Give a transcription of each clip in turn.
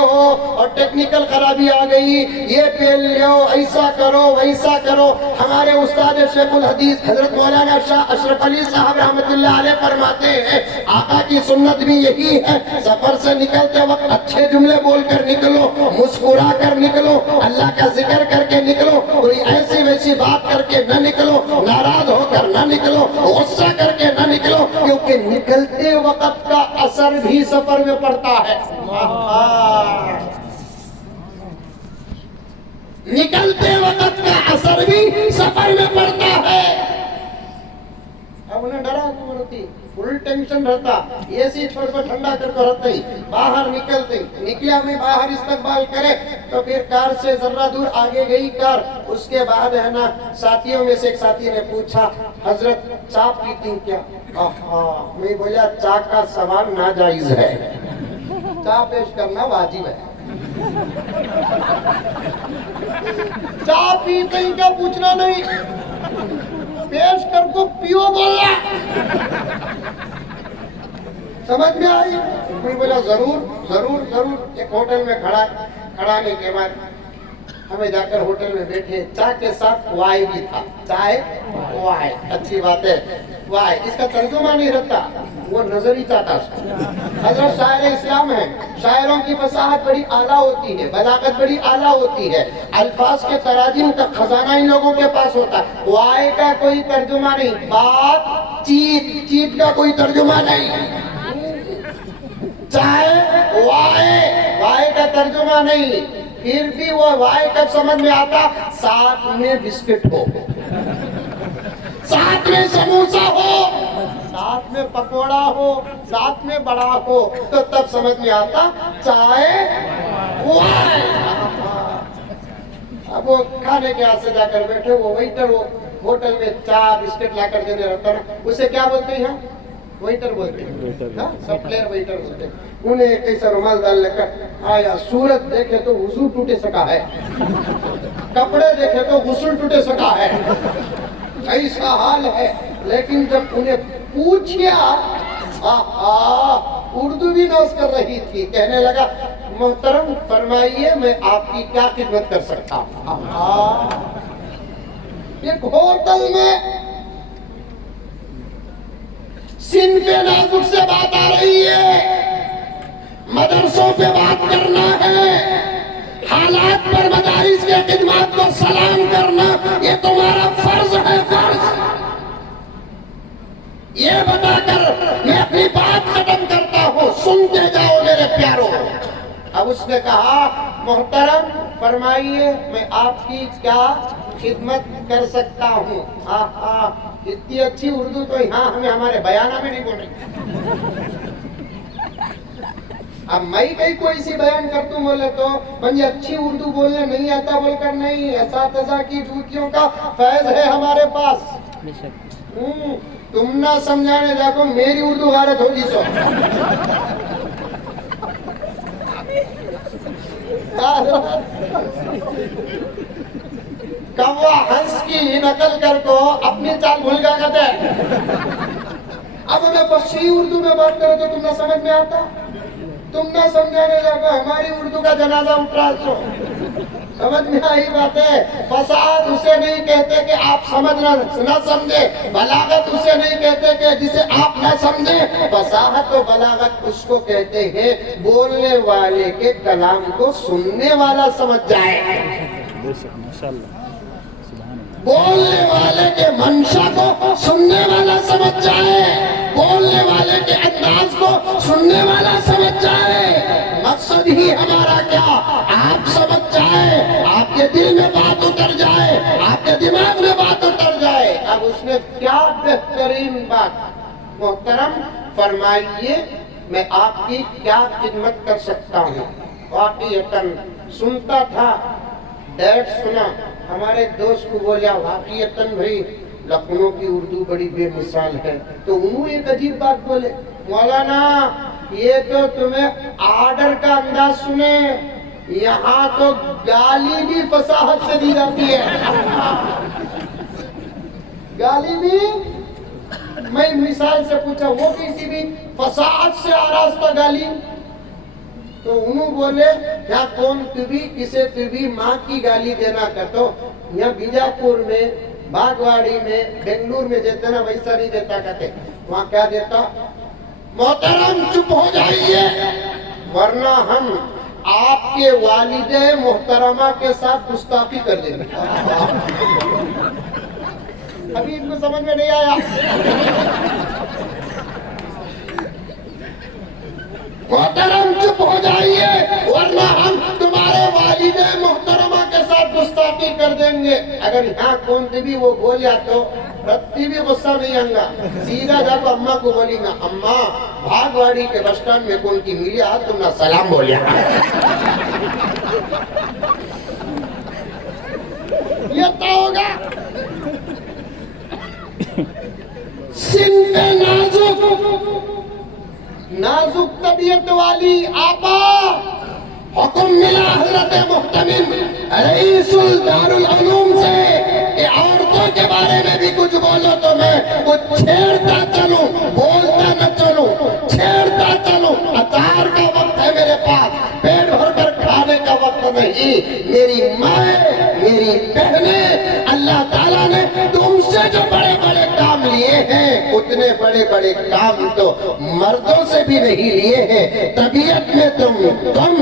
ہو اور ٹیکنیکل خرابی آ گئی، یہ پہن لو، ایسا کرو ویسا کرو. ہمارے استاد شیخ الحدیث حضرت مولانا شاہ اشرف علی صاحب رحمۃ اللہ علیہ فرماتے ہیں آقا کی سنت بھی یہی ہے، سفر سے نکلتے وقت اچھے جملے بول کر نکلو، مسکرا کر نکلو، اللہ کا ذکر کر کے نکلو، کوئی ایسی ویسی بات کر کے نہ نکلو، ناراض ہو کر نہ نکلو، غصہ کر کے نہ نکلو، کیونکہ نکلتے وقت کا اثر بھی سفر میں پڑتا ہے. نکلتے وقت کا اثر بھی سفر میں پڑتا ہے. اب انہیں ڈرا نہیں ہوتی، فل ٹینشن رہتا، ایسی چھوڑ پر ٹھنڈا کر کے رہتے ہی باہر نکلتے، نکلیا میں باہر استقبال کرے تو پھر کار سے ذرہ دور آگے گئی کار. اس کے بعد ہے نا ساتھیوں میں سے ایک ساتھی نے پوچھا حضرت چائے پیتی کیا؟ میں بولا چائے کا سوال ناجائز ہے، چائے پیش کرنا واجب ہے. چائے پیتے ہی کیا پوچھنا نہیں، پیش کر کو پیو بولنا. سمجھ میں آئی؟ کوئی بولا ضرور ضرور ضرور. ایک ہوٹل میں کھڑانے کے بعد ہمیں جا کر ہوٹل میں بیٹھے، چائے کے ساتھ وائے بھی تھا. چائے وائے اچھی بات ہے، وائے اس کا ترجمہ نہیں رہتا، وہ نظر ہی چاہتا. حضرت شاعر اسلام ہے، شاعروں کی فصاحت بڑی اعلیٰ ہوتی ہے، بلاغت بڑی اعلیٰ ہوتی ہے، الفاظ کے تراجم کا خزانہ ان لوگوں کے پاس ہوتا ہے. وائے کا کوئی ترجمہ نہیں، بات چیت، چیت کا کوئی ترجمہ نہیں. چائے وائے کا ترجمہ نہیں. پھر بھی وہ وائے کب سمجھ میں آتا؟ ساتھ میں بسکٹ ہو، ساتھ میں سموسا ہو، ساتھ میں پکوڑا ہو، ساتھ میں بڑا ہو، تو تب سمجھ میں آتا چائے وائے. اب وہ کھانے کے ہاتھ سے جا کر بیٹھے، وہ ویٹر وہ ہوٹل میں چائے بسکٹ لا کر دینے رہتا نا، اسے کیا بولتے ہیں؟ ویٹر بولتے ہیں، سپلائر ویٹر بولتے ہیں. انہیں ایک ایسا رومال ڈال لے کر آیا، صورت دیکھے تو وضو ٹوٹے سکا ہے، کپڑے دیکھے تو غسل ٹوٹے سکا ہے، ایسا حال ہے. لیکن جب انہیں پوچھیا، اردو بھی نوز کر رہی تھی، کہنے لگا محترم فرمائیے میں آپ کی کیا خدمت کر سکتا ہوں. ایک ہوٹل میں صنف نازک سے بات آ رہی ہے، مدرسوں پہ بات کرنا ہے، حالات پر مدارس کے خدمات کو سلام کرنا، یہ تمہارا فرض ہے. فرض یہ بتا کر میں اپنی بات ختم کرتا ہوں، سنتے جاؤ میرے پیاروں. اب اس نے کہا محترم فرمائیے میں آپ کی کیا خدمت کر سکتا ہوں. اتنی اچھی اردو تو یہاں ہمیں ہمارے بیانہ میں نہیں بول رہی. اب میں کہیں کوئی سی بیان کر تم بولے تو مجھے اچھی اردو بولنے نہیں آتا بول کر نہیں، اساتذہ کی ڈیوٹیوں کا فیض ہے ہمارے پاس. تم نہ سمجھانے جاؤ میری اردو غارت ہوگی سو. کوا ہنس کی نقل کر کو اپنی چال بھول گیا کرتے. اب ہمیں فصیح اردو میں بات کرو تو تم نہ سمجھ میں آتا، تم نہ سمجھانے لگا ہماری اردو کا جنازہ اٹھ رہا سو. سمجھ میں آئی بات ہے. فصاحت اسے نہیں کہتے کہ آپ سمجھنا نہ سمجھے، بلاغت اسے نہیں کہتے کہ جسے آپ نہ سمجھے. فصاحت و بلاغت اس کو کہتے ہیں بولنے والے کے کلام کو سننے والا سمجھ جائے، بولنے والے کے منشا کو سننے والا سمجھ جائے، بولنے والے کے انداز کو سننے والا سمجھ جائے. مقصد ہی ہمارا کیا؟ آپ سمجھ جائے، آپ کے دل میں بات اتر جائے، آپ کے دماغ میں بات اتر جائے. اب اس نے کیا بہترین بات، محترم فرمائیے میں آپ کی کیا خدمت کر سکتا ہوں. واقعیتاً سنتا تھا، ڈیٹ سنا، ہمارے دوست کو بولیا واقعیتاً بھائی لکھنؤ کی اردو بڑی بے مثال ہے. تو انہوں ایک عجیب بات بولے، مولانا یہ تو تمہیں آرڈر کا انداز سنے، یہاں تو گالی بھی فصاحت سے دی جاتی ہے. گالی بھی، میں مثال سے پوچھا وہ کسی بھی فصاحت سے آراستہ گالی. تو انہوں بولے کیا کون تو بھی کسے تو بھی ماں کی گالی دینا کہتو یہاں بیجاپور میں باغواڑی میں بنگلور میں دیتے نا ویسا نہیں دیتا کہتے وہاں کیا دیتا محترم چپ ہو جائیے ورنہ ہم آپ کے والد محترمہ کے ساتھ گستاخی کر دیں گے ابھی ان کو سمجھ میں نہیں آیا محترم چپ ہو جائیے ورنہ ہم تمہارے والد محترمہ کے ساتھ گستاخی کر دیں گے اگر یہاں کون سی بھی وہ بولیا تو رتی بھی غصہ نہیں آنگا سیدھا جا کو اماں کو بولیں گا اماں بھاگواڑی کے بس اسٹینڈ میں کون کی ملیا تم نہ سلام بولیا یہ تو ہوگا صنف نازک طبیعت والی آپا حکم ملا حضرت محتمم رئیس الدار العلوم سے کہ عورتوں کے بارے میں بھی کچھ بولو تو میں کچھ چھیڑتا چلوں بولتا نہ چلوں چھیڑتا چلوں اتار کا وقت ہے میرے پاس پیٹ بھر کر کھانے کا وقت نہیں میری ماں میری بہنیں اللہ تعالیٰ نے تم سے جو بڑے بڑے کام لیے ہیں اتنے بڑے بڑے کام تو مردوں سے بھی نہیں لیے ہیں طبیعت میں تم کم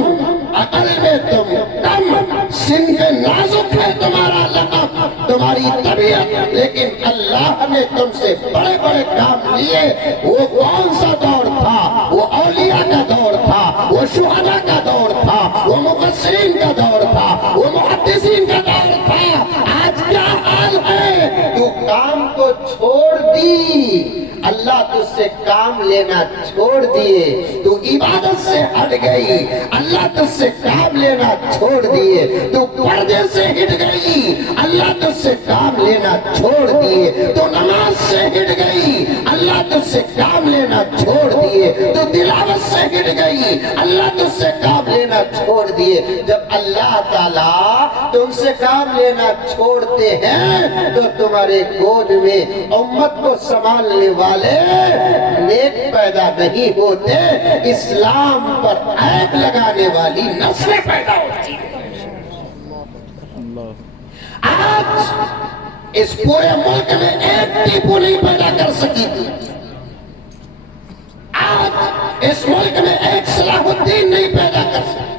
عقل میں تم کم صنف نازک ہے تمہارا لقب تمہاری طبیعت لیکن اللہ نے تم سے بڑے بڑے کام لیے وہ کون سا دور تھا وہ اولیاء کا دور تھا وہ شہداء کا دور تھا وہ مفسرین کا دور تھا وہ محدثین کا دور تھا آج کیا حال ہے تو کام کو چھوڑ دی اللہ تجھ سے کام لینا چھوڑ دیے تو عبادت سے ہٹ گئی اللہ تجھ سے کام لینا چھوڑ دیے تو پردے سے ہٹ گئی اللہ تجھ سے کام لینا چھوڑ دیے تو نماز سے ہٹ گئی اللہ تجھ سے کام لینا چھوڑ دیے تو تلاوت سے ہٹ گئی اللہ تجھ سے کام لینا چھوڑ دیے جب اللہ تعالیٰ تم سے کام لینا چھوڑتے ہیں تو تمہارے گود میں امت کو سنبھالنے والے نیک پیدا نہیں ہوتے اسلام پر عیب لگانے والی نسلیں پیدا ہوتی ہیں آج اس پورے ملک میں ایک ٹیپو نہیں پیدا کر سکی تھی آج اس ملک میں ایک صلاح الدین نہیں پیدا کر سکی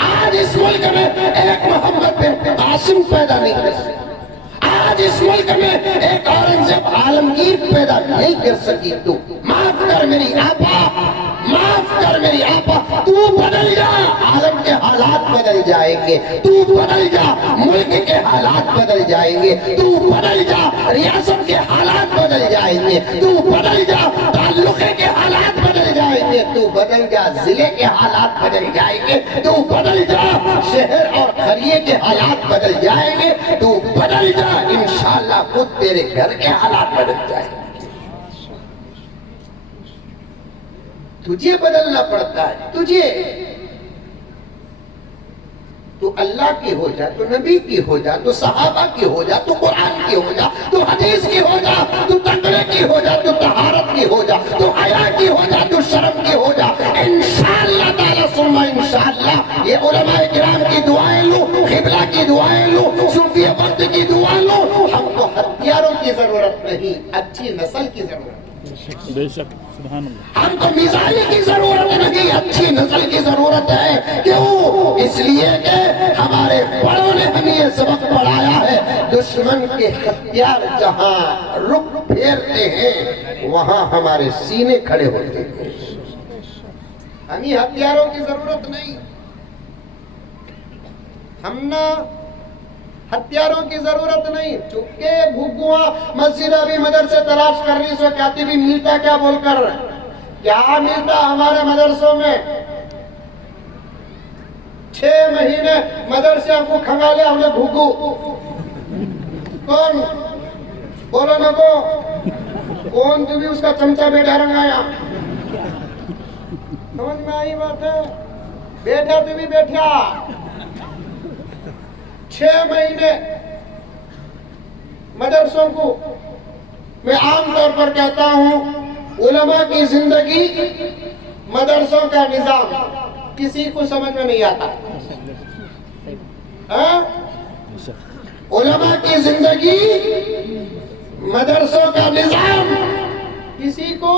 آج اس ملک میں ایک محمد بن قاسم پیدا نہیں کر سکی آج اس ملک میں ایک اورنگزیب عالمگیر پیدا نہیں کر سکی تو معاف کر میری آپا معاف کر میری آپا تو بدل جا عالم کے حالات بدل جائیں گے تو بدل جا ملک کے حالات بدل جائیں گے تو بدل جا ریاست کے حالات بدل جائیں گے تو بدل جا تعلقے کے حالات بدل جائیں گے تو بدل جا ضلع کے حالات بدل جائیں گے تو بدل جا شہر اور قریے کے حالات بدل جائیں گے تو بدل جا انشاءاللہ خود تیرے گھر کے حالات بدل جائیں گے تجھے بدلنا پڑتا ہے تجھے تو اللہ کی ہو جا تو نبی کی ہو جا تو صحابہ کی ہو جا تو قرآن کی ہو جا تو حدیث کی ہو جا تو تقوی کی ہو جا تو طہارت کی ہو جا تو حیا کی ہو جا تو شرم کی ہو جا انشاءاللہ تعالی ثم انشاءاللہ یہ علماء کرام کی دعائیں لو قبلہ کی دعائیں لو صوفی وقت کی دعائیں لو ہم کو ہتھیاروں کی ضرورت نہیں اچھی نسل کی ضرورت بے شک سبحان اللہ ہم کو میزائل کی ضرورت نہیں اچھی نسل کی ضرورت ہے کیوں اس لیے کہ ہمارے بڑوں نے ہمیں یہ سبق پڑھایا ہے دشمن کے ہتھیار جہاں رخ پھیرتے ہیں وہاں ہمارے سینے کھڑے ہوتے ہیں ہمیں ہتھیاروں کی ضرورت نہیں ہم نہ ہتھیاروں کی ضرورت نہیں چکے بھگوا مسجد ابھی مدرسے تلاش کر رہی سو کہتی بھی ملتا کیا بول کر کیا ملتا ہمارے مدرسوں میں 6 مہینے مدرسے ہم کو کھنگا لیا ہم نے بھگو کون بولو نا کو کون تو بھی اس کا چمچہ بیٹھا رنگایا سمجھ میں آئی بات ہے بیٹھا تو بھی بیٹھا 6 مہینے مدرسوں کو میں عام طور پر کہتا ہوں علماء کی زندگی مدرسوں کا نظام کسی کو سمجھ میں نہیں آتا. علماء کی زندگی، مدرسوں کا نظام کسی کو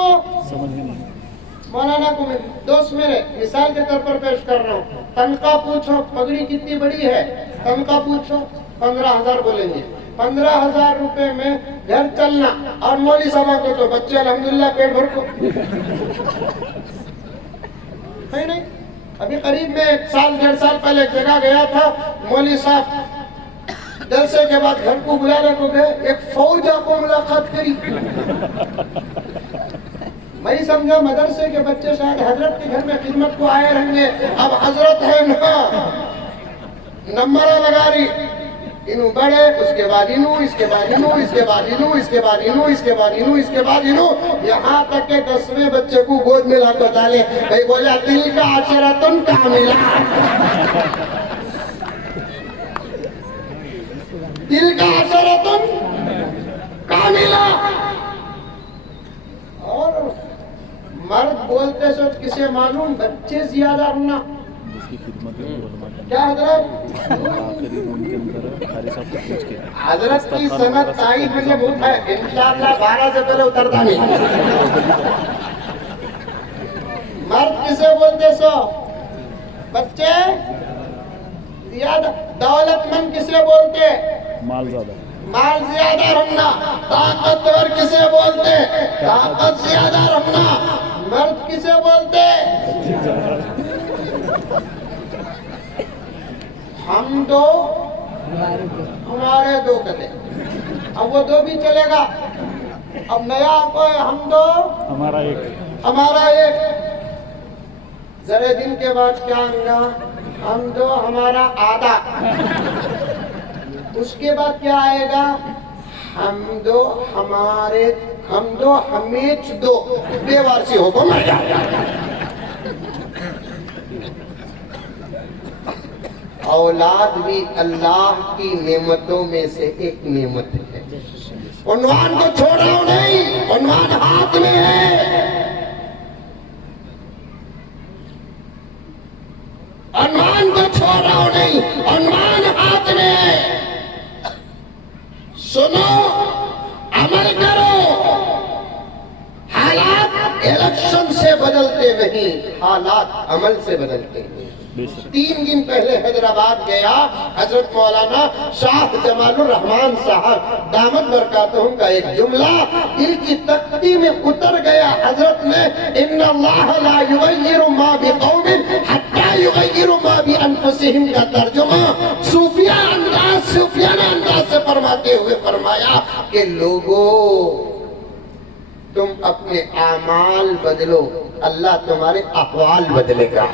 مولانا کو دوست میرے مثال کے طور پر پیش کر رہا ہوں. تنخواہ پوچھو پگڑی کتنی بڑی ہے، تنخواہ پوچھو 15,000 بولیں گے. 15,000 روپے میں گھر چلنا. اور مولوی صاحب کو تو بچے الحمدللہ پیٹ بھر کو نہیں. ابھی قریب میں 1.5 سال پہلے ایک جگہ گیا تھا. مولوی صاحب جلسے کے بعد گھر کو بلانے کو گئے. ایک فوج آپ کو ملاقات کری. میں سمجھا مدرسے کے بچے شاید حضرت کے گھر میں خدمت کو آئے رہیں گے. اب حضرت ہے نا نمبر لگا رہی، انہوں بڑے، اس کے بعد انہوں، اس کے بعد انہوں، اس کے بعد انہوں، اس کے بعد انہوں، اس کے بعد انہوں، اس کے بعد انہوں، یہاں تک کہ 10ویں بچے کو گود میں لا کر ڈالے. بھائی بولا دل کا عشرتن کاملہ، دل کا عشرتن کاملہ. اور مرد بولتے سو کسے معلوم بچے زیادہ ہونا. کیا حضرت کی سنت آئی مجھے بہت ہے. انشاءاللہ 12 سے پہلے اترتا نہیں. مرد کسے بولتے سو بچے زیادہ. دولت مند کسے بولتے مال زیادہ، مال زیادہ رکھنا. طاقتور کسے بولتے طاقت زیادہ رکھنا. مرد کسے بولتے ہم دو ہمارے دو کتے. اب وہ دو بھی چلے گا. اب نیا کوئی ہم دو ہمارا ایک، ہمارا ایک. ذرے دن کے بعد کیا آئے ہم دو ہمارا آدھا. اس کے بعد کیا آئے گا ہم دو ہمارے، ہم دو ہمیچ دو. بے وارسی ہو کو مر جائے. اولاد بھی اللہ کی نعمتوں میں سے ایک نعمت ہے. عنوان کو چھوڑ رہا ہوں نہیں، عنوان ہاتھ میں ہے. عنوان کو چھوڑ رہا ہوں نہیں، عنوان ہاتھ میں ہے. سنو، عمل کرو. حالات الیکشن سے بدلتے نہیں، حالات عمل سے بدلتے ہیں. 3 دن پہلے حیدرآباد گیا. حضرت مولانا شاہ جمال الرحمان صاحب دامت برکاتہم کا ایک جملہ دل کی تختی میں اتر گیا. حضرت نے ان اللہ لا یغیر ما بقوم حتی یغیر ما بانفسہم کا ترجمہ صوفیانہ انداز سے فرماتے ہوئے فرمایا کہ لوگوں تم اپنے اعمال بدلو، اللہ تمہارے احوال بدلے گا.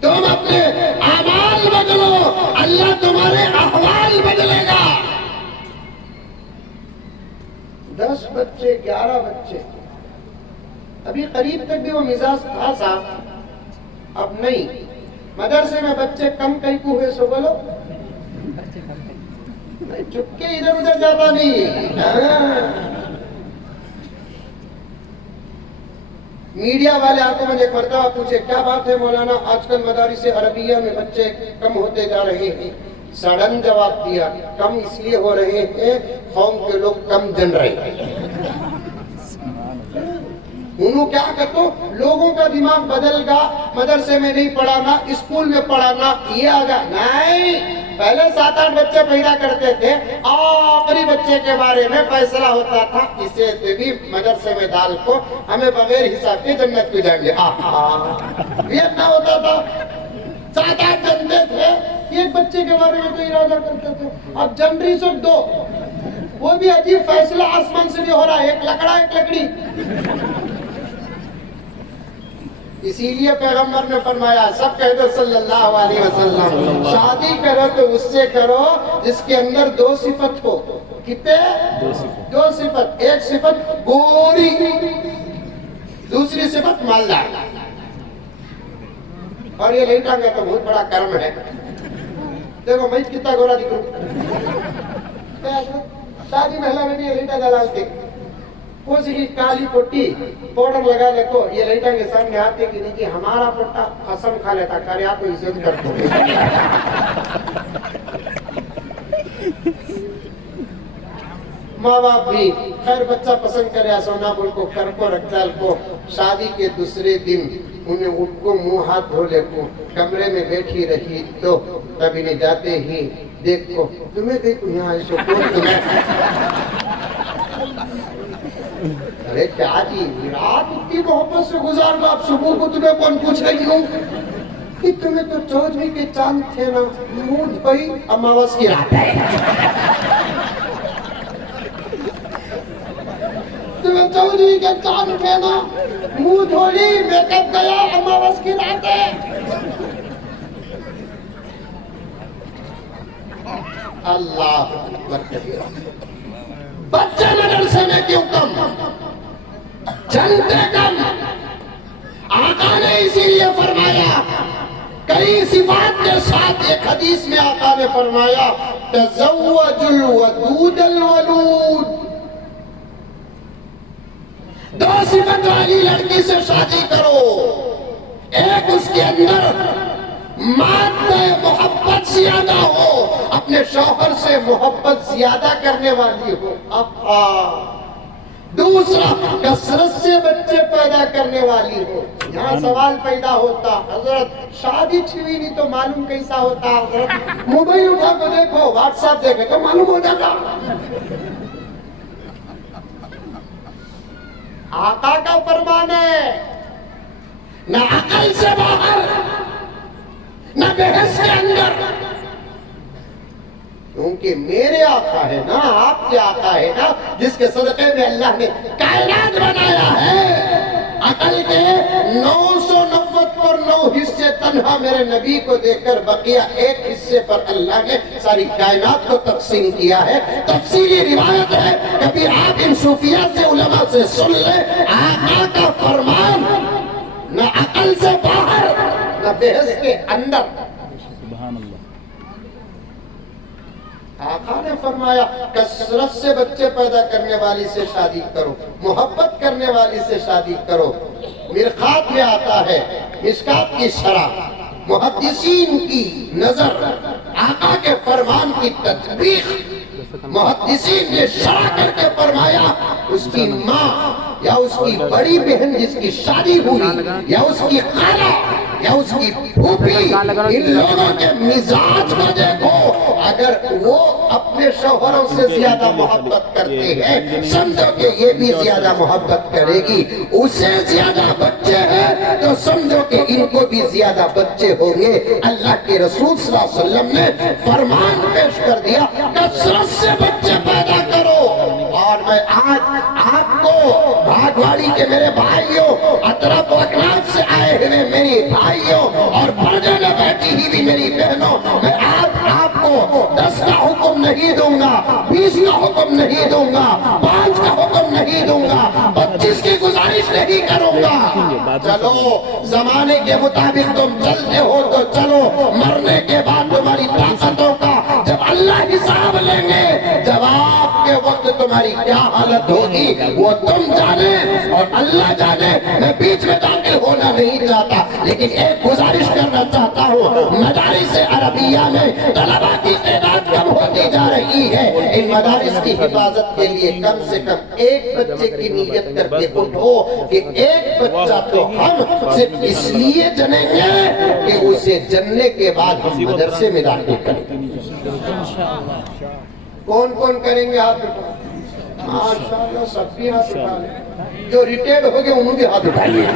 تم اپنے اعمال بدلو، اللہ تمہارے احوال بدلے گا. 10 بچے 11 بچے، ابھی قریب تک بھی وہ مزاج تھا صاحب، اب نہیں. مدرسے میں بچے کم کئی کو ہوئے سو بولو چپکے ادھر ادھر جاتا نہیں. میڈیا والے آپ کو مجھے ایک مرتبہ پوچھے کیا بات ہے مولانا آج کل مدارس عربیہ میں بچے کم ہوتے جا رہے ہیں. سڈن جواب دیا کم اس لیے ہو رہے ہیں قوم کے لوگ کم جن رہے ہیں. انہوں کیا کہتے لوگوں کا دماغ بدل گا. مدرسے میں نہیں پڑھانا، اسکول میں پڑھانا یہ آگا نہیں. پہلے 7-8 بچے پیدا کرتے تھے، آخری بچے کے بارے میں فیصلہ ہوتا تھا اسے بھی مدرسے میں ڈال کو ہمیں بغیر حساب کے جنت کو جائیں گے. یہ اتنا ہوتا تھا. 7-8 جنتے تھے، ایک بچے کے بارے میں تو ارادہ کرتے تھے. اب جنریشن 2، وہ بھی عجیب فیصلہ آسمان سے بھی ہو رہا ہے، ایک لکڑا ایک لکڑی. اسی لیے پیغمبر نے فرمایا سب کہہ دو صلی اللہ علیہ وسلم شادی کرو تو اس سے کرو جس کے اندر 2 صفت ہو. کتنے؟ 2 صفت. ایک صفت گوری، دوسری صفت مالدار. اور یہ لیٹا گیا تو بہت بڑا کرم ہے. دیکھو میں کتنا گورا دکھ رہا ہوں. شادی محلہ میں بھی یہ لیٹا دلال تھے. وہ سی کالی پٹی پاؤڈر لگا لے کو یہ لڑکا کے سامنے آتے کہ دیکھیے ہمارا پٹا قسم کھا لیتا کرے آپ کو عزت کر دو ماں باپ بھی خیر بچہ پسند کرے سونا بول کو کر کو رکھتا کو شادی کے دوسرے دن انہیں اٹھ کو منہ ہاتھ دھو لے کو کمرے میں بیٹھی رہی تو تب انہیں جاتے ہی دیکھو تمہیں دیکھو یہاں ایسو کون تمہیں ارے کیا جی رات اتنی محبت سے گزار گا اب صبح کو تمہیں کون پوچھ رہی ہوں کہ تمہیں تو چودھویں کے چاند تھے نا منہ دھوئی اماوس کی رات ہے تمہیں چودھویں کے چاند تھے نا منہ دھولی میک اپ گیا اماوس کی رات ہے اللہ اکبر کبیرہ بچے مدرسے میں کیوں کم جنتے کم آقا نے اسی لیے فرمایا کئی صفات کے ساتھ ایک حدیث میں آقا نے فرمایا تزوج الودود الولود دو صفت والی لڑکی سے شادی کرو ایک اس کے اندر مادہ محبت زیادہ ہو اپنے شوہر سے محبت زیادہ کرنے والی ہو دوسرا کثرت سے بچے پیدا کرنے والی ہو یہاں سوال پیدا ہوتا حضرت شادی چھوئی نہیں تو معلوم کیسا ہوتا حضرت موبائل اٹھا کو دیکھو واٹس ایپ دیکھو تو معلوم ہو جاتا آقا کا فرمان ہے نہ عقل سے باہر نہ بحث کے اندر کیونکہ میرے آقا ہے نا آپ کے آقا ہے نا جس کے صدقے میں اللہ نے کائنات بنایا ہے عقل کے 990 پر 9 حصے تنہا میرے نبی کو دے کر بقیہ ایک حصے پر اللہ نے ساری کائنات کو تقسیم کیا ہے تفصیلی روایت ہے کبھی آپ ان صوفیات سے علماء سے سن لیں آقا کا فرمان نہ عقل سے باہر نہ بحث کے اندر سبحان اللہ آقا نے فرمایا کثرت سے بچے پیدا کرنے والی سے شادی کرو محبت کرنے والی سے شادی کرو مرقات میں آتا ہے مشکات کی شرح محدثین کی نظر آقا کے فرمان کی تطبیق محدثین نے شرح کر کے فرمایا اس کی ماں یا اس کی بڑی بہن جس کی شادی ہوئی یا اس کی خالہ یا اس کی پھوپھی ان لوگوں کے مزاج کو دیکھو اگر وہ اپنے شوہروں سے زیادہ محبت کرتے ہیں سمجھو کہ یہ بھی زیادہ محبت کرے گی اسے زیادہ بچے ہیں تو سمجھو کہ ان کو بھی زیادہ بچے ہوں گے اللہ کے رسول صلی اللہ علیہ وسلم نے فرمان پیش کر دیا کثرت سے بچے پیدا کرو اور میں آج آپ کو بھاگواڑی کے میرے بھائیوں اطراف و اکناف سے آئے ہوئے میری بھائیوں اور پردے میں بیٹھی ہی بھی میری بہنوں میں آپ کو 10 کا حکم نہیں دوں گا 20 کا حکم نہیں دوں گا 5 کا حکم نہیں دوں گا 25 کی گزارش نہیں کروں گا چلو زمانے کے مطابق تم چلتے ہو تو چلو مرنے کے بعد تمہاری طاقتوں کا جب اللہ حساب لیں گے جواب کے وقت تمہاری کیا حالت ہوگی وہ تم جانے اور اللہ جانے میں بیچ میں داخل ہونا نہیں چاہتا لیکن ایک گزارش کرنا چاہتا ہوں مدارس عربیہ میں طلبہ کی تعداد کم ہوتی جا رہی ہے ان مدارس کی حفاظت کے لیے کم سے کم ایک بچے کی نیت کر کے اٹھو کہ ایک بچہ تو ہم صرف اس لیے جنیں گے کہ اسے جننے کے بعد ہم مدرسے میں داخل کریں کون کون کریں گے ہاتھ اٹھا ماشاءاللہ سب بھی ہاتھ اٹھا لیں جو ریٹائرڈ ہو گئے انہوں بھی ہاتھ اٹھا لیں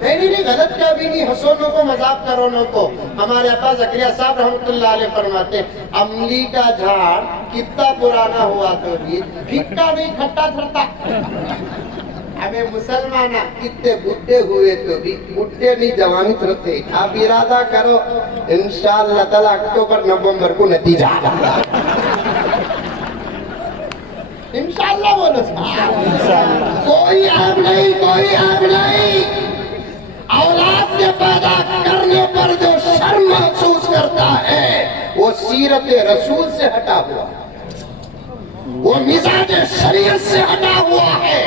نہیں غلط کیا بھی نہیں حسونوں کو مذاق کرونوں کو ہمارے ابا زکریا صاحب رحمت اللہ علیہ فرماتے عملی کا جھاڑ کتنا پرانا ہوا تو بھی پھکا نہیں کھٹا تھرتا ہمیں مسلمانہ کتنے بڈھے ہوئے تو بھی بڈھے نہیں جوانی تھرتے آپ ارادہ کرو انشاءاللہ تعالیٰ اکتوبر نومبر کو نتیجہ انشاءاللہ بولو کوئی عیب نہیں کوئی عیب نہیں اولاد کے پیدا کرنے پر جو شرم محسوس کرتا ہے وہ سیرت رسول سے ہٹا ہوا ہے، وہ مزاج شریعت سے ہٹا ہوا ہے،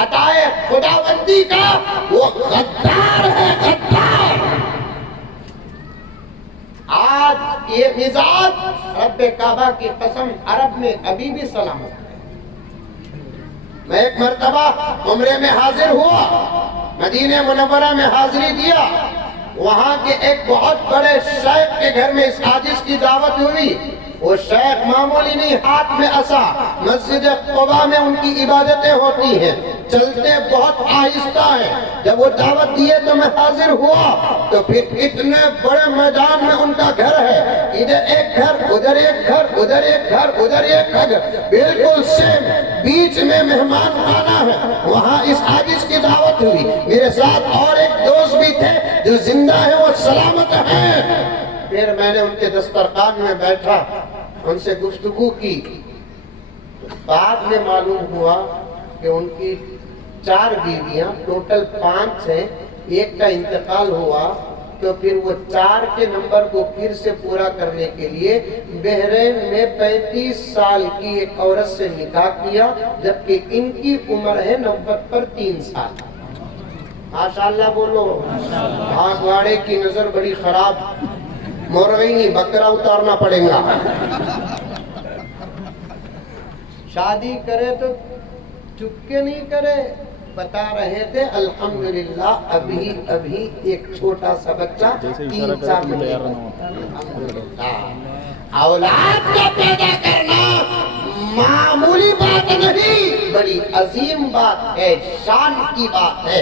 عطائے خداوندی کا وہ غدار ہے، غدار۔ آج یہ مزاج رب کعبہ کی قسم عرب میں ابھی بھی سلامت ہے۔ میں ایک مرتبہ عمرے میں حاضر ہوا، مدینہ منورہ میں حاضری دیا، وہاں کے ایک بہت بڑے شیخ کے گھر میں اس حادث کی دعوت ہوئی۔ وہ شیخ معمولی نہیں، ہاتھ میں عصا، مسجد قباء میں ان کی عبادتیں ہوتی ہیں، چلتے بہت آہستہ ہیں۔ جب وہ دعوت دیے تو میں حاضر ہوا، تو پھر اتنے بڑے میدان میں ان کا گھر ہے، ادھر ایک گھر، ادھر ایک گھر، ادھر ایک گھر، ادھر ایک گھر، بالکل سیم، بیچ میں مہمان خانہ ہے۔ وہاں اس حادث کی دعوت ہوئی، میرے ساتھ اور ایک دوست بھی تھے جو زندہ ہیں، وہ سلامت ہیں۔ پھر میں نے ان کے دسترخوان میں بیٹھا، ان سے گفتگو کی، بعد میں معلوم ہوا کہ ان کی 4 بیویاں، ٹوٹل 5 ہیں، ایک کا انتقال ہوا، تو پھر وہ 4 کے نمبر کو پھر سے پورا کرنے کے لیے بحرین میں 35 سال کی ایک عورت سے نکاح کیا، جبکہ ان کی عمر ہے 90 پر 3 سال۔ ماشاءاللہ بولو۔ ہاں، گواڑے کی نظر بڑی خراب، مرغی نہیں بکرا اتارنا پڑے گا۔ شادی کرے تو چپکے نہیں کرے، بتا رہے تھے الحمدللہ ابھی ایک چھوٹا سا بچہ 3-4 مہینے کا۔ اولاد کا پیدا کرنا معمولی بات نہیں، بڑی عظیم بات ہے، شان کی بات ہے،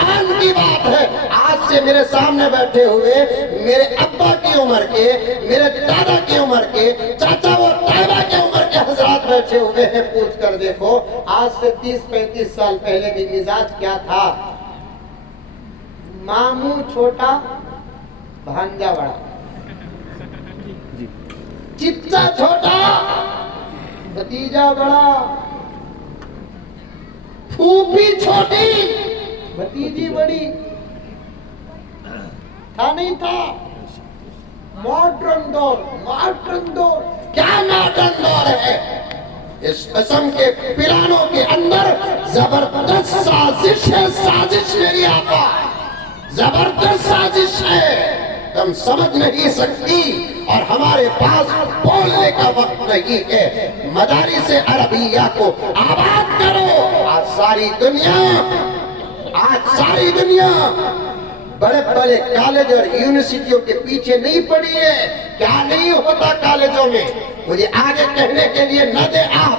آن کی بات ہے۔ آج سے میرے سامنے بیٹھے ہوئے میرے ابا کی عمر کے، میرے دادا کی عمر کے، چاچا وہ طیبہ کی عمر کے حضرات بیٹھے ہوئے ہیں، پوچھ کر دیکھو آج سے 30-35 سال پہلے بھی مزاج کیا تھا؟ ماموں چھوٹا، بھانجا بڑا، چچا چھوٹا، بھتیجا بڑا، پھوپھی چھوٹی، بھتیجی بڑی، تھا نہیں تھا؟ ماڈرن دور، ماڈرن دور، کیا ماڈرن دور ہے؟ اس قسم کے پلانوں کے اندر زبردست سازش ہے، سازش میری آقا، زبردست سازش ہے، تم سمجھ نہیں سکتی، اور ہمارے پاس بولنے کا وقت نہیں ہے۔ مدارس عربیہ کو آباد کرو۔ آج ساری دنیا بڑے بڑے کالج اور یونیورسٹیوں کے پیچھے نہیں پڑی ہے۔ کیا نہیں ہوتا کالجوں میں، مجھے آگے کہنے کے لیے نہ دے آپ،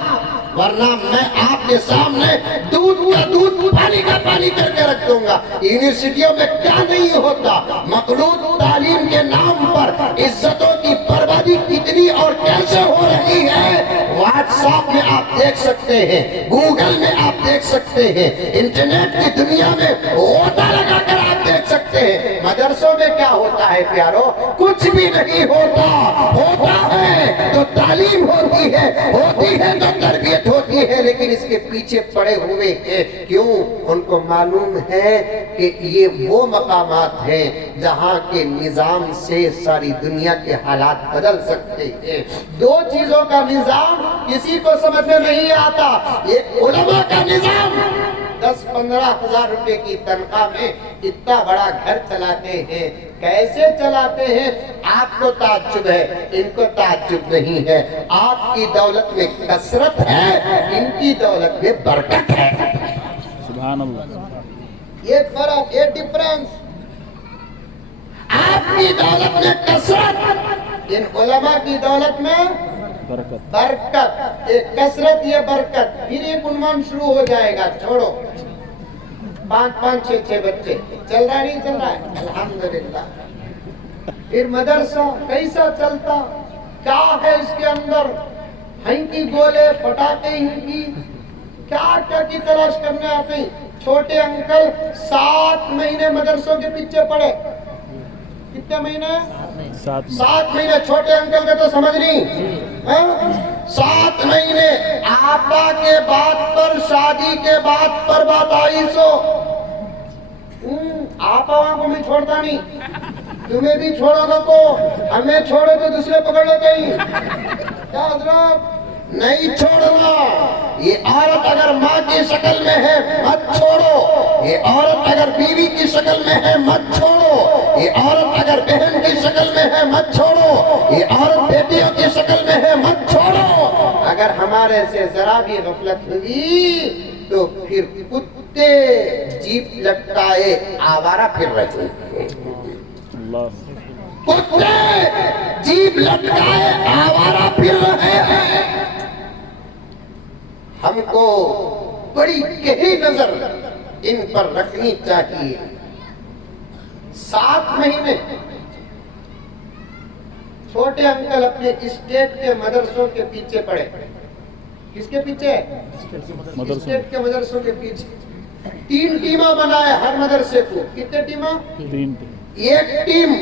ورنہ میں آپ کے سامنے دودھ کا دودھ، پانی کا پانی کر کے رکھ دوں گا۔ یونیورسٹیوں میں کیا نہیں ہوتا، مخلوط تعلیم کے نام پر عزتوں کی بربادی کتنی اور کیسے ہو رہی ہے، واٹس ایپ میں آپ دیکھ سکتے ہیں، گوگل میں آپ دیکھ سکتے ہیں، انٹرنیٹ کی دنیا میں غوطہ لگا کر آپ دیکھ سکتے ہیں۔ مدرسوں میں کیا ہوتا ہے پیارو؟ کچھ بھی نہیں ہوتا، ہوتا ہے تو تعلیم ہوتی ہے تو تربیت ہوتی ہے، لیکن اس کے پیچھے پڑے ہوئے ہیں۔ کیوں؟ ان کو معلوم ہے کہ یہ وہ مقامات ہیں جہاں کے نظام سے ساری دنیا کے حالات بدل سکتے ہیں۔ 2 چیزوں کا نظام کسی کو سمجھ میں نہیں آتا۔ ایک علماء کا نظام، 10-15 ہزار روپے کی تنخواہ میں اتنا بڑا گھر چلاتے ہیں، کیسے چلاتے ہیں؟ آپ کو تعجب ہے، ان کو تعجب نہیں ہے۔ آپ کی دولت میں کثرت ہے، ان کی دولت میں برکت ہے۔ سبحان اللہ۔ یہ فرق، یہ ڈفرنس۔ آپ کی دولت میں کثرت، ان علماء کی دولت میں برکت۔ ایک کثرت، یہ برکت۔ پھر ایک عنوان شروع ہو جائے گا، چھوڑو، 5-5 6-6 بچے، چل رہا نہیں چل رہا ہے؟ الحمدللہ۔ پھر مدرسہ کیسا چلتا؟ کیا ہے اس کے اندر؟ ہنکی گولے، پٹاخے ہنکی، کیا کیا کی تلاش کرنے آتے ہیں۔ چھوٹے انکل 7 مہینے مدرسوں کے پیچھے پڑے۔ کتنے مہینے؟ 7 مہینے۔ چھوٹے انکل کا تو سمجھ نہیں، 7 مہینے۔ آپا کے بات پر، شادی کے بات پر بات آئی سو، آپا وہاں کو میں چھوڑتا نہیں، تمہیں بھی چھوڑو گا کو ہمیں چھوڑو تو دوسرے پکڑ لو کہیں کیا حضرات نہیں چھوڑنا یہ عورت اگر ماں کی شکل میں ہے مت چھوڑو یہ عورت اگر بیوی کی شکل میں ہے مت چھوڑو یہ عورت اگر بہن کی شکل میں ہے مت چھوڑو یہ عورت بیٹیوں کی شکل میں ہے مت چھوڑو اگر ہمارے سے ذرا بھی غفلت ہوئی تو پھر کتے جیپ لٹکائے آوارہ پھر رہے اللہ کتے جیپ لٹکائے آوارہ پھر رہے ہیں ہم کو بڑی گہری نظر ان پر رکھنی چاہیے 7 مہینے چھوٹے انکل اپنے اسٹیٹ کے مدرسوں کے پیچھے پڑے کس کے پیچھے اسٹیٹ کے مدرسوں کے پیچھے 3 ٹیمیں بنائے ہر مدرسے کو کتنے ٹیمیں ایک ٹیم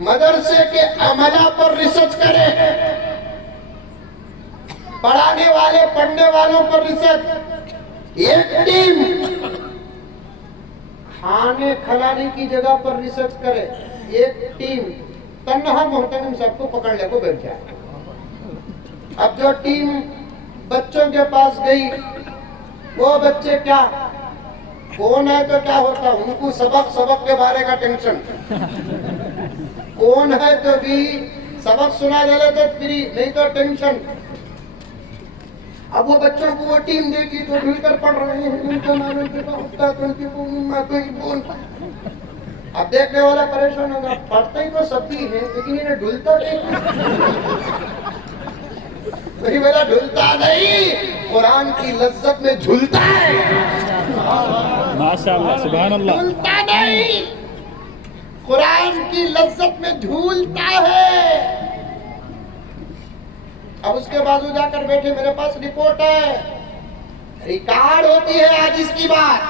مدرسے کے عملہ پر ریسرچ کرے پڑھانے والے پڑھنے والوں پر ریسرچ ایک ٹیم کھانے کھلانے کی جگہ پر ریسرچ کرے ایک ٹیم تنہا محترم سب کو پکڑ لے کو بیٹھ جائے اب جو ٹیم بچوں کے پاس گئی وہ بچے کیا کون ہے تو کیا ہوتا ان کو سبق کے بارے کا ٹینشن کون ہے تو بھی سبق سنا دے تو فری نہیں تو ٹینشن اب وہ بچوں کو وہ ٹیم دیکھی تو ڈھل کر پڑھ رہے ہیں ان کا معلوم کیا ہوتا ہے تو ان کی بون اب دیکھنے والا پریشان ہوگا پڑھتے ہی تو سب بھی ہیں لیکن انہیں ڈھلتا نہیں میرا ڈھلتا نہیں قرآن کی لذت میں جھولتا ہے ماشاءاللہ سبحان اللہ جھولتا نہیں قرآن کی لذت میں جھولتا ہے اب اس کے بازو جا کر بیٹھے میرے پاس رپورٹ ہے ریکارڈ ہوتی ہے آج اس کی بات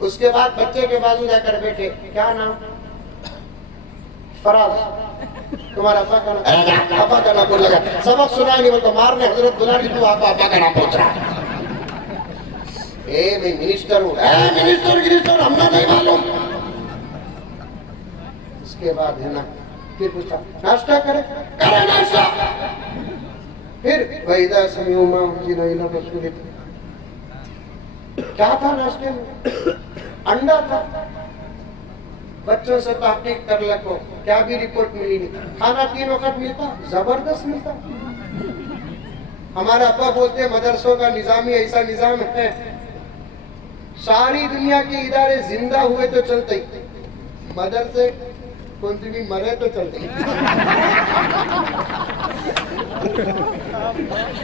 اس کے بعد بچے کے بازو جا کر بیٹھے کیا نام فراز تمہارا ابا کا نام بول لگا سبق سنا نہیں بولتا مارنے حضرت دلاری تو ابا کا نام پوچھ رہا ہے میں منسٹر ہوں منسٹر ہم نے نہیں معلوم اس کے بعد ہے نا پھر پوچھا ناشتہ کرے ناشتہ پھر وَإِذَا سَمِعُوا مَا أُنزِلَ إِلَى الرَّسُولِ کیا تھا ناشتے میں انڈا تھا بچوں سے تحقیق کر لکھو کیا بھی رپورٹ ملی نہیں کھانا 3 وقت ملتا زبردست ملتا ہمارے ابا بولتے ہیں مدرسوں کا نظامی ایسا نظام ہے ساری دنیا کے ادارے زندہ ہوئے تو چلتے مدرسے کون سی بھی مرے تو چلتے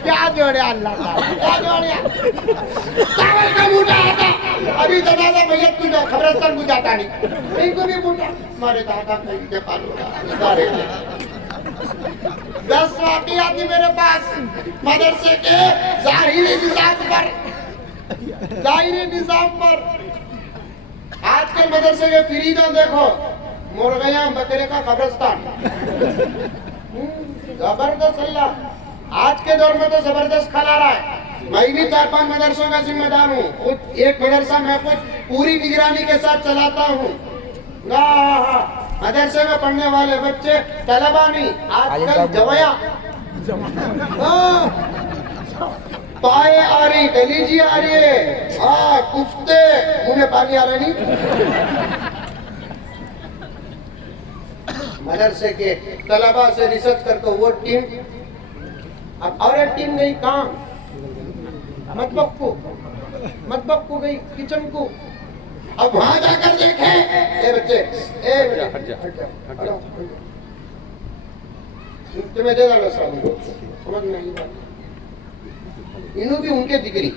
کیا جوڑے اللہ کیا جوڑے چاول کا موٹا آتا ابھی جنازہ میت کو جا خبرستان کو جاتا نہیں کو بھی موٹا ہمارے دادا کہیں کے پالو 10 واقعات تھی میرے پاس مدرسے کے ظاہری نظام پر آج کل مدرسے کے فریدوں دیکھو مرغیاں بکرے کا قبرستان زبردست اللہ آج کے دور میں تو زبردست کھلا رہا ہے میں بھی 4-5 مدرسوں کا ذمہ دار ہوں خود ایک مدرسہ میں خود پوری نگرانی کے ساتھ چلاتا ہوں مدرسے میں پڑھنے والے بچے طلبہ نہیں آج کل جویا پائے آ رہی گلیجی آ رہی ہے کفتے منہ میں پانی آ رہا نہیں مدرسے کے طلبہ سے ریسرچ کر تو وہ ٹیم اب اور ایک ٹیم گئی کام مطبخ کو گئی کچن کو اب وہاں جا کر دیکھیں اے بچے تمہیں دے دالا صاحب سمجھ میں آئی بات انہوں بھی ان کے ڈگری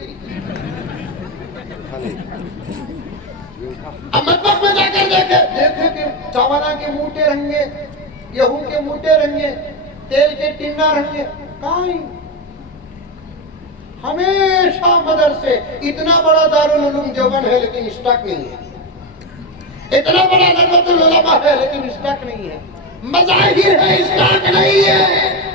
اب مطبخ میں جا کر دیکھیں کہ چاولا کے موٹے رنگے گیہوں کے موٹے رنگے تیل کے ٹنڈا رنگے کہاں ہمیشہ مدرسے اتنا بڑا دارالعلوم دیوبند ہے لیکن اسٹاک نہیں ہے اتنا بڑا ندوۃ العلماء ہے لیکن اسٹاک نہیں ہے مظاہر ہے اسٹاک نہیں ہے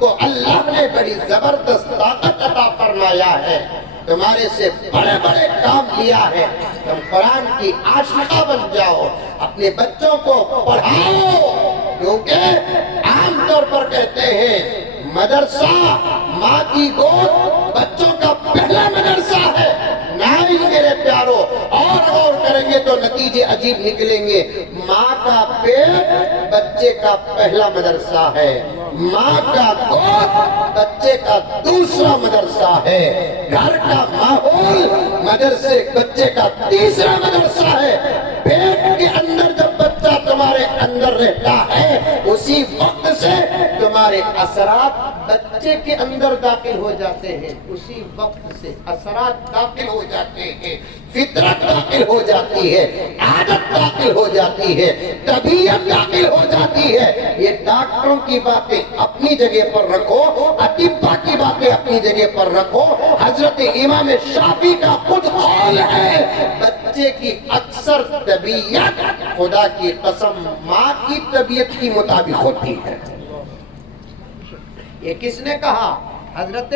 کو اللہ نے بڑی زبردست طاقت عطا فرمایا ہے، تمہارے سے بڑے بڑے کام لیا ہے، تم قرآن کی عاشقہ بن جاؤ، اپنے بچوں کو پڑھاؤ، کیونکہ عام طور پر کہتے ہیں مدرسہ ماں کی گود بچوں کا پہلا مدرسہ ہے۔ نہیں میرے پیارو، اور کریں گے تو نتیجے عجیب نکلیں گے۔ ماں کا پیٹ بچے کا پہلا مدرسہ ہے، ماں کا گود بچے کا دوسرا مدرسہ ہے، گھر کا ماحول مدرسے بچے کا تیسرا مدرسہ ہے۔ پیٹ کے اندر جب بچہ تمہارے اندر رہتا ہے، اسی وقت سے تمہارے اثرات بچے کے اندر داخل ہو جاتے ہیں، اسی وقت سے اثرات داخل ہو جاتے ہیں، فطرت داخل ہو جاتی ہے، عادت داخل ہو جاتی ہے، طبیعت داخل ہو جاتی ہے۔ یہ ڈاکٹروں کی باتیں اپنی جگہ پر رکھو، اطباء کی باتیں اپنی جگہ پر رکھو، حضرت امام شافعی کا خود قول ہے بچے کی اکثر طبیعت خدا کی قسم ماں کی طبیعت کی مطابق ہوتی ہے۔ یہ کس نے کہا؟ حضرت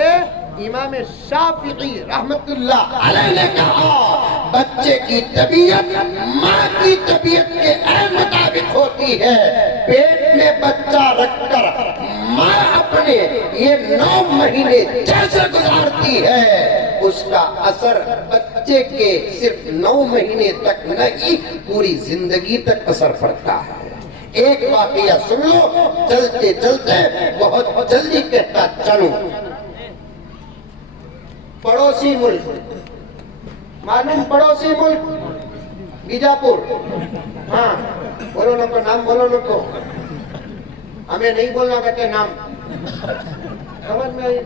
امام شافعی رحمت اللہ علیہ نے کہا بچے کی طبیعت ماں کی طبیعت کے عین مطابق ہوتی ہے۔ پیٹ میں بچہ رکھ کر ماں اپنے یہ 9 مہینے جیسے گزارتی ہے، اس کا اثر بچے کے صرف 9 مہینے تک نہیں پوری زندگی تک اثر پڑتا ہے۔ ایک واقعہ سن لو، چلتے چلتے بہت جلدی کہتا چلوں۔ پڑوسی ملک، معلوم پڑوسی ملک بیجاپور، ہاں بولو نہ کو نام، بولو نہ کو، ہمیں نہیں بولنا کہتے نام، سمجھ میں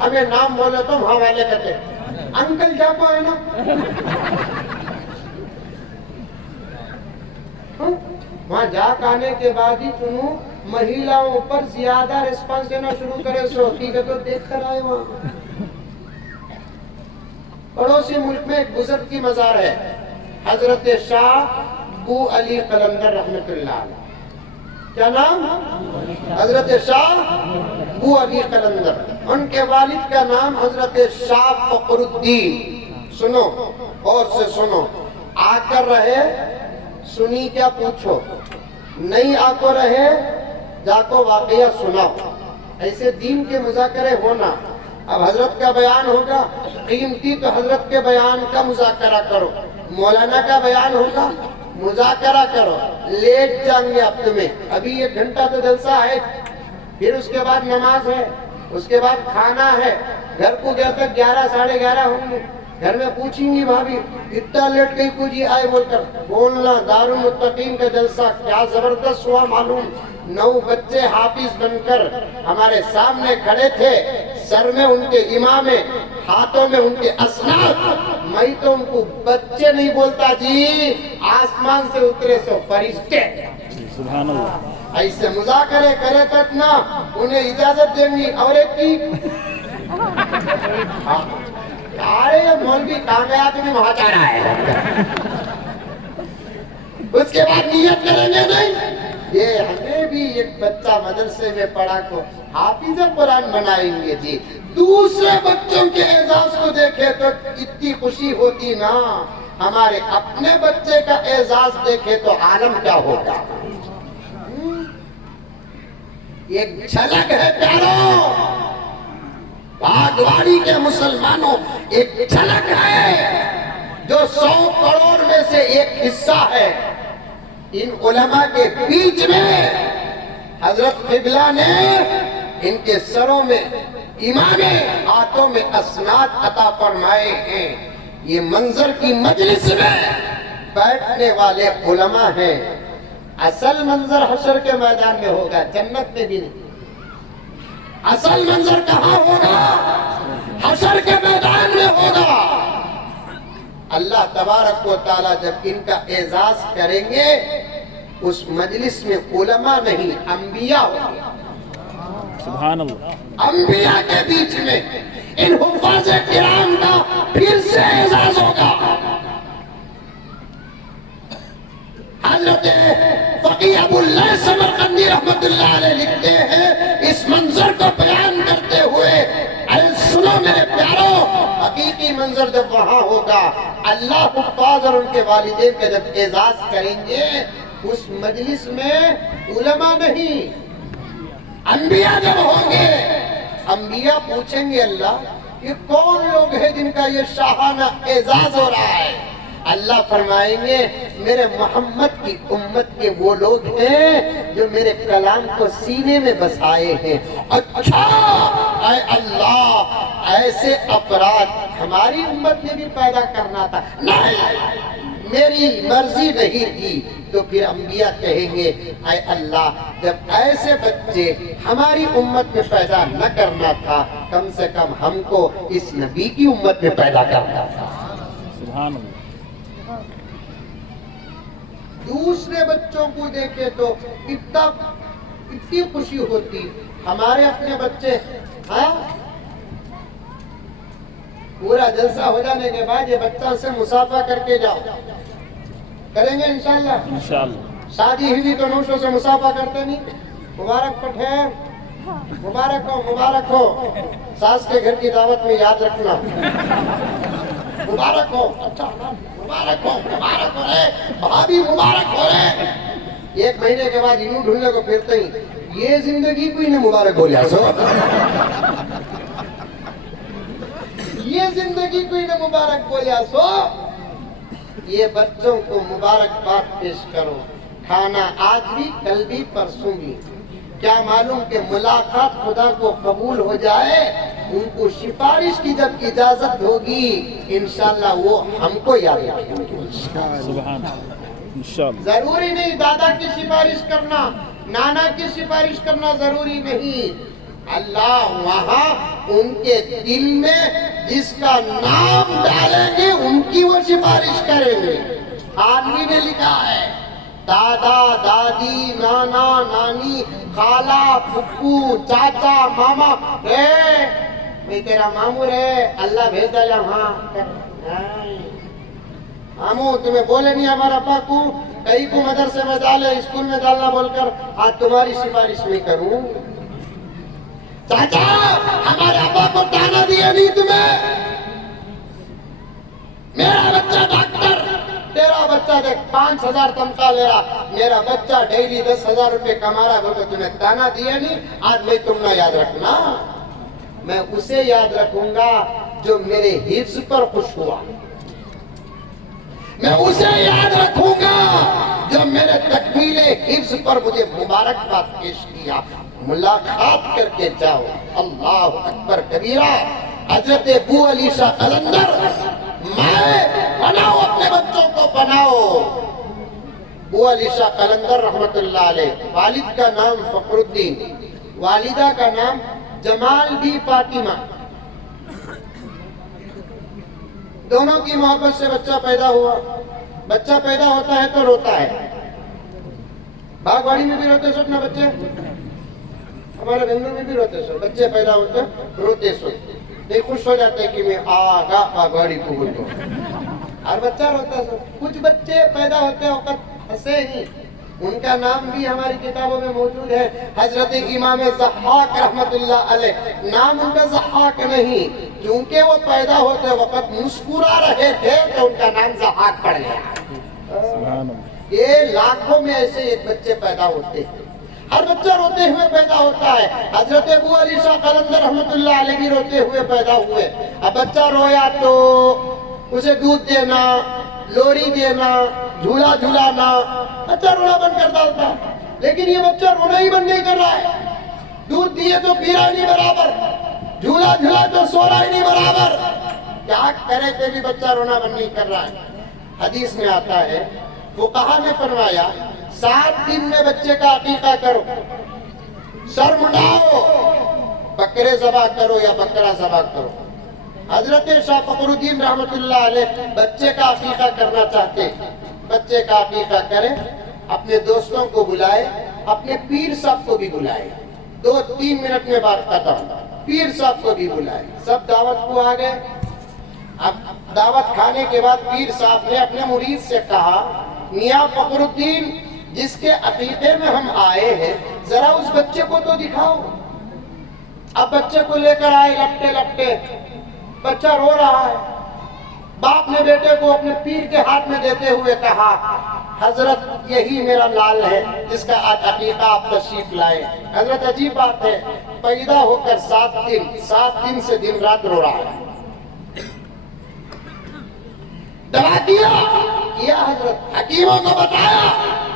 ہمیں نام بولے تو حوالے کہتے انکل جاپو ہے نا، وہاں جا آنے کے بعد ہی تنوں مہیلاؤں پر زیادہ ریسپانس دینا شروع کرے سو حقیقت تو دیکھ کر آئے وہاں۔ پڑوسی ملک میں ایک بزرگ کی مزار ہے، حضرت شاہ بو علی قلندر رحمت اللہ علیہ۔ کیا نام؟ حضرت شاہ بو علی قلندر۔ ان کے والد کا نام حضرت شاہ فقر الدین۔ سنو اور سے سنو، آ کر رہے سنی کیا پوچھو، نہیں آ کو رہے جا کو واقعہ سناؤ، ایسے دین کے مذاکرے ہونا۔ اب حضرت کا بیان ہوگا قیمتی تو حضرت کے بیان کا مذاکرہ کرو، مولانا کا بیان ہوگا مذاکرہ کرو، لیٹ جائیں گے اب تمہیں، ابھی 1 گھنٹہ تو جلسہ ہے، پھر اس کے بعد نماز ہے، اس کے بعد کھانا ہے، گھر کو گیا تک 11 ساڑھے 11 ہوں گے، گھر میں پوچھیں گی بھابی اتنا لیٹ کہیں پوچھی آئے بول کر بولنا۔ دارالمتقین کا جلسہ کیا زبردست ہوا معلوم، 9 بچے حافظ بن کر ہمارے سامنے کھڑے تھے، سر میں ان کے امامے، ہاتھوں میں ان کے اسناد، میں تو ان کو بچے نہیں بولتا جی، آسمان سے اترے سو فرشتے، سبحان اللہ۔ ایسے مذاکرے کرے تک نہ انہیں اجازت دیں گی۔ اور ایک کی ارے یہ مولوی کہاں گیا تمہیں وہاں جا رہا ہے، اس کے بعد نیت کریں گے نہیں یہ ہمیں بھی ایک بچہ مدرسے میں پڑھا کو حافظ قرآن بنائیں گے جی۔ دوسرے بچوں کے اعزاز کو دیکھے تو اتنی خوشی ہوتی نا، ہمارے اپنے بچے کا اعزاز دیکھے تو عالم کیا ہوگا۔ ایک جھلک ہے پیاروں، باغواڑی کے مسلمانوں، ایک جھلک ہے جو 100 کروڑ میں سے ایک حصہ ہے۔ ان علماء کے بیچ میں حضرت قبلہ نے ان کے سروں میں امامے، ہاتھوں میں اسناد عطا فرمائے ہیں۔ یہ منظر کی مجلس میں بیٹھنے والے علماء ہیں۔ اصل منظر حشر کے میدان میں ہوگا، جنت میں بھی نہیں۔ اصل منظر کہاں ہوگا؟ حشر کے میدان میں ہوگا۔ اللہ تبارک و تعالیٰ جب ان کا اعزاز کریں گے، اس مجلس میں علماء نہیں انبیاء ہوں گے۔ سبحان اللہ۔ انبیاء کے بیچ میں ان حفاظ کرام کا پھر سے اعزاز ہوگا۔ حضرت فقیہ ابو اللہ سمرقندی رحمت اللہ علیہ لکھتے ہیں، اس منظر وہاں ہوگا. اللہ حفاظ اور ان کے والدین کا جب اعزاز کریں گے اس مجلس میں علماء نہیں انبیاء جب ہوں گے, انبیاء پوچھیں گے اللہ یہ کون لوگ ہیں جن کا یہ شاہانہ اعزاز ہو رہا ہے؟ اللہ فرمائیں گے میرے محمد کی امت کے وہ لوگ ہیں جو میرے کلام کو سینے میں بسائے ہیں. اچھا اے اللہ ایسے افراد ہماری امت نے بھی پیدا کرنا تھا, نہیں میری مرضی نہیں تھی. تو پھر انبیاء کہیں گے اے اللہ جب ایسے بچے ہماری امت میں پیدا نہ کرنا تھا کم سے کم ہم کو اس نبی کی امت میں پیدا کرنا تھا. سبحان اللہ. دوسرے بچوں کو دیکھے تو اتنی خوشی ہوتی. ہمارے اپنے بچے ہاں پورا جلسہ ہو جانے کے بعد یہ بچہ سے مصافحہ کر کے جاؤ, کریں گے انشاءاللہ. انشاءاللہ. شادی ہوئی تو نوشوں سے مصافحہ کرتے نہیں. مبارک پٹھے, مبارک ہو مبارک ہو. ساس کے گھر کی دعوت میں یاد رکھنا مبارک ہو. اچھا مبارک ہو مبارک ہو رہے بھابھی مبارک ہو رہے. ایک مہینے کے بعد یوں ڈھونڈنے کو پھرتے ہی یہ زندگی کوئی نے مبارک بولیا سو, یہ زندگی کوئی نے مبارک بولیا سو. یہ بچوں کو مبارکباد پیش کرو. کھانا آج بھی کل بھی پرسوں بھی. کیا معلوم کہ ملاقات خدا کو قبول ہو جائے, ان کو سفارش کی جب اجازت ہوگی انشاءاللہ وہ ہم کو یاد رکھیں گے. سبحان اللہ. انشاءاللہ. ضروری نہیں دادا کی سفارش کرنا, نانا کی سفارش کرنا ضروری نہیں. اللہ وہاں ان کے دل میں جس کا نام ڈالیں گے ان کی وہ سفارش کریں گے. آدمی نے لکھا ہے دادا دادی نانا نانی خالہ پھپھو چاچا ماما رے میں تیرا مامو رے اللہ بھیج ڈالا. ہاں مامو تمہیں بولے نہیں ہمارا ابا کو کہیں کو مدرسے میں ڈالے اسکول میں ڈالنا بول کر آج تمہاری سفارش نہیں کروں. چاچا ہمارے ابا کو تانا دیا نہیں تمہیں, میرا بچہ ڈاکٹر تیرا بچہ دیکھ 5,000 تنخواہ لے رہا, میرا بچہ ڈیلی 10,000 روپے کما رہا بول کر تمہیں تانا دیا نہیں. آج میں تم نہ یاد رکھنا, میں اسے یاد رکھوں گا جو میرے حفظ پر خوش ہوا. میں اسے یاد رکھوں گا جو میرے تکمیل حفظ پر مجھے مبارکباد پیش کیا. ملاقات کر کے جاؤ. اللہ اکبر کبیرہ. حضرت ابو علی شاہ قلندر مائے بناؤ اپنے بچوں کو بناؤ. ابو علی شاہ قلندر رحمت اللہ علیہ, والد کا نام فخر الدین, والدہ کا نام جمال بی فاطمہ. دونوں کی محبت سے بچہ پیدا ہوا. بچہ پیدا ہوتا ہے تو روتا ہے. باغواڑی میں بھی روتے سو اپنا بچے, ہمارے بنگلور میں بھی روتے سو بچے پیدا ہوتے روتے سو. نہیں خوش ہو جاتے کہ میں آگا باغواڑی کو بولتا ہوں. ہر بچہ روتا سو. کچھ بچے پیدا ہوتے وقت ہنسے ہی, ان کا نام بھی ہماری کتابوں میں موجود ہے. حضرت امام ضحاک رحمت اللہ علیہ, نام ان کا ضحاک نہیں, کیونکہ وہ پیدا ہوتے وقت مسکرا رہے تھے تو ان کا نام ضحاک پڑ گیا. یہ لاکھوں میں ایسے ایک بچے پیدا ہوتے ہیں. ہر بچہ روتے ہوئے پیدا ہوتا ہے. حضرت ابو علی شاہ قلندر رحمت اللہ علیہ بھی روتے ہوئے پیدا ہوئے. اب بچہ رویا تو اسے دودھ دینا, لوری دینا, جھولا جھولانا, بچہ رونا بند کر ڈالتا. لیکن یہ بچہ رونا ہی بند نہیں کر رہا ہے. دودھ دیے تو پیرا ہی نہیں برابر, جھولا جھولا تو سونا ہی نہیں برابر. کیا کرے کہ بھی بچہ رونا بند نہیں کر رہا ہے. حدیث میں آتا ہے, فقہا نے فرمایا 7 دن میں بچے کا عقیقہ کرو, سر منڈاؤ, بکرے ذبح کرو یا بکرا ذبح کرو. حضرت شاہ فخر الدین رحمت اللہ علیہ بچے کا عقیقہ کرنا چاہتے. بچے کا عقیقہ کرے, اپنے دوستوں کو بلائے, اپنے پیر صاحب کو بھی بلائے. 2-3 منٹ میں بات ختم. پیر صاحب کو بھی بلائے. سب دعوت کو آ گئے. اب دعوت کھانے کے بعد پیر صاحب نے اپنے مرید سے کہا, میاں فخر الدین جس کے عقیقے میں ہم آئے ہیں ذرا اس بچے کو تو دکھاؤ. اب بچے کو لے کر آئے لپٹے لپٹے. بچہ رو رہا ہے. باپ نے بیٹے کو اپنے پیر کے ہاتھ میں دیتے ہوئے کہا حضرت یہی میرا لال ہے جس کا آج عقیقہ آپ تشریف لائے. حضرت عجیب بات ہے پیدا ہو کر 7 دن سے دن رات رو رہا ہے. دوا کیا حضرت, حکیموں کو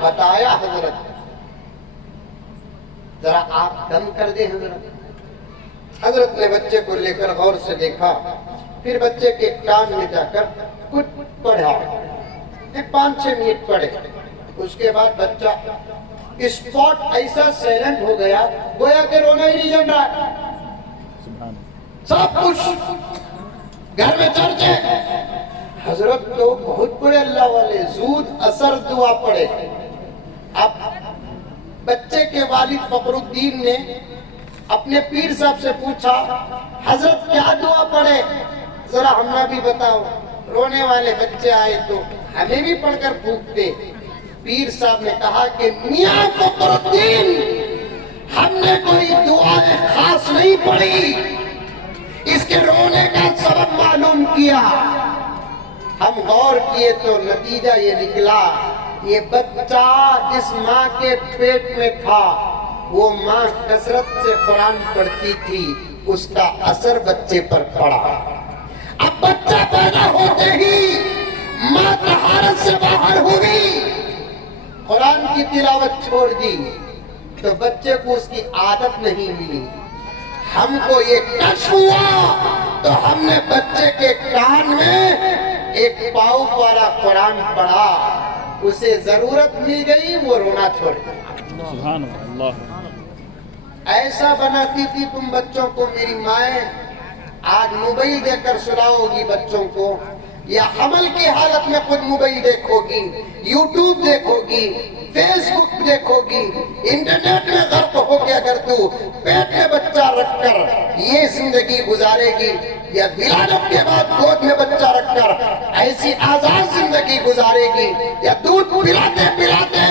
بتایا حضرت. ذرا آپ دم کر دیں حضرت. حضرت نے بچے کو لے کر غور سے دیکھا, پھر بچے کے کان میں جا کر کچھ پڑھا, 5-6 منٹ پڑھے. اس کے بعد بچہ اسپاٹ ایسا سیلنٹ ہو گیا گویا کہ رونا ہی نہیں جم رہا ہے. سب کچھ گھر میں چرچے. حضرت تو بہت بڑے اللہ والے, زود اثر دعا پڑھے. اب بچے کے والد فخر الدین نے اپنے پیر صاحب سے پوچھا حضرت کیا دعا پڑھے, ذرا ہمیں بھی بتاؤ. رونے والے بچے آئے تو ہمیں بھی پڑھ کر پوچھتے. پیر صاحب نے کہا کہ میاں فخر الدین ہم نے کوئی دعا خاص نہیں پڑھی, اس کے رونے کا سبب معلوم کیا. ہم غور کیے تو نتیجہ یہ نکلا, یہ بچہ جس ماں کے پیٹ میں تھا وہ ماں کثرت سے قرآن پڑھتی تھی, اس کا اثر بچے پر پڑا. اب بچہ پیدا ہوتے ہی ماں طہارت سے باہر ہوئی, قرآن کی تلاوت چھوڑ دی تو بچے کو اس کی عادت نہیں ملی. ہم کو یہ کشف ہوا تو ہم نے بچے کے کان میں ایک پاؤ پارا قرآن پڑھا, اسے ضرورت مل گئی, وہ رونا چھوڑ دیا. سبحان اللہ. ایسا بناتی تھی تم بچوں کو میری مائیں. آج موبائل دے کر سلاؤ گی بچوں کو, یا حمل کی حالت میں خود موبائل دیکھو گی, یوٹیوب دیکھو گی, فیس بک دیکھو گی, انٹرنیٹ میں غرق ہو کے اگر تو پیٹ میں بچہ رکھ کر یہ زندگی گزارے گی, یا ولادت کے بعد گود میں بچہ رکھ کر ایسی آزاد زندگی گزارے گی, یا دودھ پلاتے پلاتے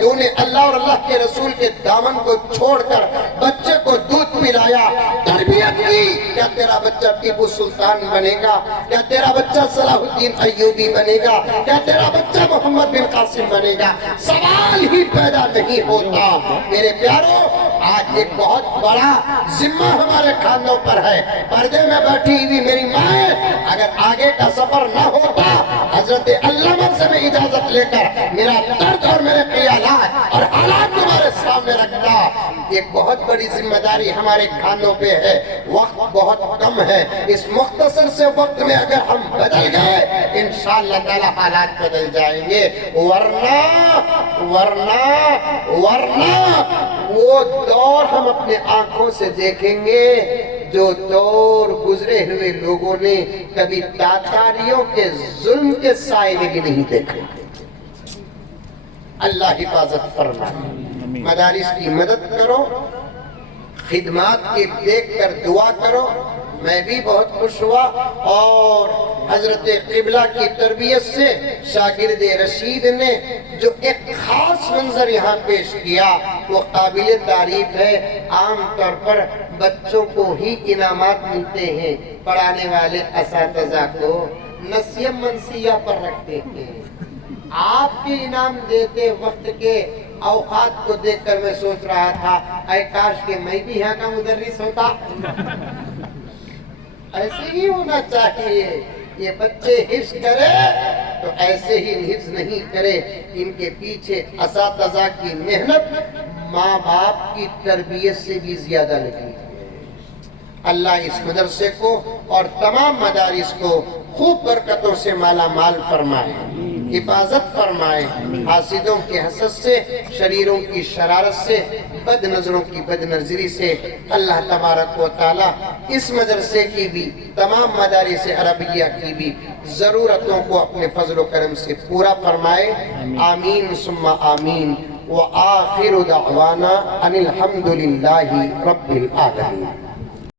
تو نے اللہ اور اللہ کے رسول کے دامن کو چھوڑ کر بچے کو دودھ پلایا, تربیت کی, کیا تیرا بچہ ٹیپو سلطان بنے گا, کیا تیرا بچہ صلاح الدین ایوبی بنے گا, کیا تیرا بچہ محمد بن قاسم بنے گا؟ سوال ہی پیدا نہیں ہوتا. میرے پیاروں, آج ایک بہت بڑا ذمہ ہمارے کھانوں پر ہے. پردے میں بیٹھی ہوئی میری ماں, اگر آگے کا سفر نہ ہوتا حضرت علامہ سے میں اجازت لے کر میرا درد اور میرے خیالات اور حالات تمہارے سامنے رکھتا. ایک بہت بڑی ذمہ داری ہمارے کھانوں پہ ہے. وقت بہت کم ہے, اس مختصر سے وقت میں اگر ہم بدل گئے انشاءاللہ تعالی حالات بدل جائیں گے. ورنہ وہ دور ہم اپنے آنکھوں سے دیکھیں گے جو دور گزرے ہوئے لوگوں نے کبھی تاتاریوں کے ظلم کے سائے بھی نہیں دیکھے. اللہ حفاظت فرمائے. مدارس کی مدد کرو, خدمات کے دیکھ کر دعا کرو. میں بھی بہت خوش ہوا, اور حضرت قبلہ کی تربیت سے شاگرد رشید نے جو ایک خاص منظر یہاں پیش کیا وہ قابل تعریف ہے. عام طور پر بچوں کو ہی انعامات ملتے ہیں, پڑھانے والے اساتذہ کو نسیہ منسیہ پر رکھتے ہیں. آپ کے انعام دیتے وقت کے اوقات کو دیکھ کر میں سوچ رہا تھا اے کاش کہ میں بھی یہاں کا مدرس ہوتا. ایسے ہی ہونا چاہیے. یہ بچے حفظ کرے تو ایسے ہی حفظ نہیں کرے, ان کے پیچھے اساتذہ کی محنت ماں باپ کی تربیت سے بھی زیادہ لگی. اللہ اس مدرسے کو اور تمام مدارس کو خوب برکتوں سے مالا مال فرمائے, حفاظت فرمائے, حاسدوں کے حسد سے, شریروں کی شرارت سے, بد نظروں کی بد نظری سے. اللہ تبارک و تعالی اس مدرسے کی بھی, تمام مدارس عربیہ کی بھی ضرورتوں کو اپنے فضل و کرم سے پورا فرمائے. آمین ثم آمین. وآخر دعوانا ان الحمد للہ رب العالمین.